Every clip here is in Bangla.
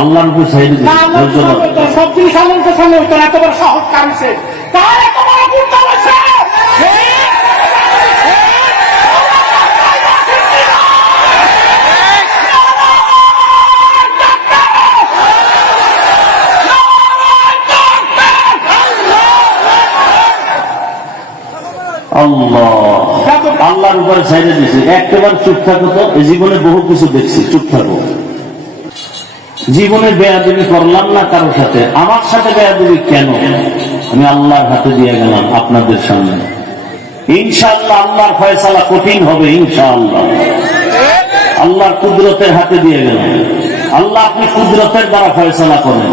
আল্লাহর উপর সাইড না, আমার ধৈর্য ধরো। সামনে না, এত বড় সাহস কারণছে তার এত বড় আল্লাহ। আল্লাহর উপরে সাইডে দিছে একটাবার চুপ থাকো তো এই জীবনে বহু কিছু দেখছি চুপ থাকো। জীবনে বেয়াদবি করলাম না কারোর সাথে? আমার সাথে বেয়াদবি কেন? আমি আল্লাহর হাতে দিয়ে গেলাম আপনাদের সামনে। ইনশাআল্লাহ আল্লাহর ফয়সালা কঠিন হবে, ইনশাআল্লাহ। আল্লাহর কুদরতের হাতে দিয়ে গেলাম। আল্লাহ আপনি কুদরতের দ্বারা ফয়সালা করেন।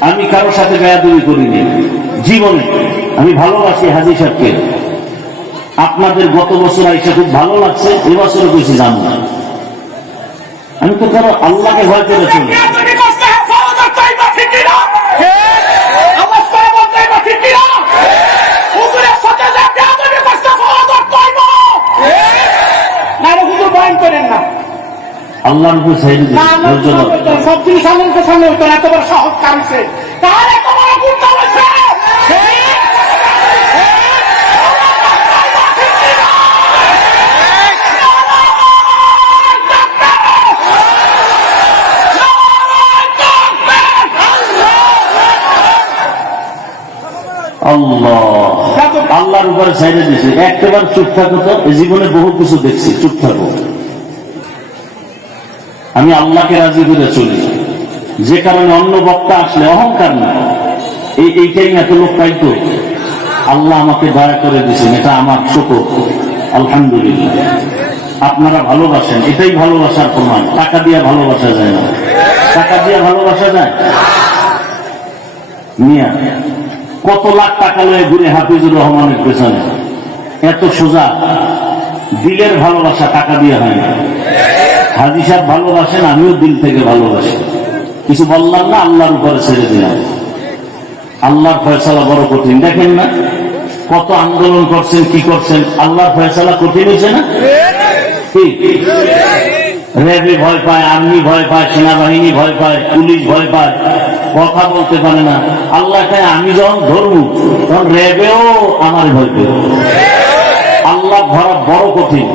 আমি কারোর সাথে বেয়াদবি করিনি। জীবনে। আমি ভালোবাসি হাজি সাহেবকে। আপনাদের গত বছর আইসা খুব ভালো লাগছে এবছরও কিছু জান না। আমি তো কারও আল্লাহকে ভয় করে চলি বেয়াদবি করতে হয়, ফরজের চাইবা ঠিক না? আওয়াজ করে বলতে হইবা আল্লাহ। আল্লাহর উপরে সাইডে দিছে। একটাবার চুপ থাকো তো। এই জীবনে বহু কিছু দেখছি। চুপ থাকো। আমি আল্লাহকে রাজি করে চলি। যে কারণে অন্য বক্তা আসলে অহংকার না। এই এইটাই এত লোক পাইতো আল্লাহ আমাকে দয়া করে দিয়েছেন এটা আমার শোক আলহামদুলিল্লাহ। আপনারা ভালোবাসেন। এটাই ভালোবাসার প্রমাণ। টাকা দিয়ে ভালোবাসা যায় না। টাকা দিয়ে ভালোবাসা যায়? মিয়া কত লাখ টাকা লয়ে ঘুরে হাফিজুর রহমানের পেছনে? এত সোজা। দিলের ভালোবাসা টাকা দিয়ে হয় না। হাজি সাহেব ভালোবাসেন, আমিও দিল থেকে ভালোবাসি। কিছু বললাম না, আল্লাহর উপরে ছেড়ে দিলাম। আল্লাহর ফয়সালা বড় কঠিন। দেখেন না, কত আন্দোলন করছেন, কি করছেন? আল্লাহর ফয়সালা কঠিন হয়েছে না? কি র্যাবে ভয় পায়, আর্মি ভয় পায়, সেনাবাহিনী ভয় পায়, পুলিশ ভয় পায়, কথা বলতে পারে না। আল্লাহ চায় আমি যখন ধরবো, তখন র্যাবেও আমার ভয় পেয়ে আল্লাহ ধরা বড় কঠিন।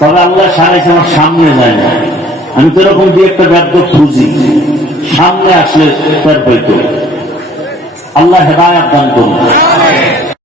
তবে আল্লাহ সারাইছে আমার সামনে যায় না। আমি তো এরকম দিয়ে একটা ব্যর্থ খুঁজি। সামনে আসলে তার হইতো আল্লাহ হেদায়াত দান করুন।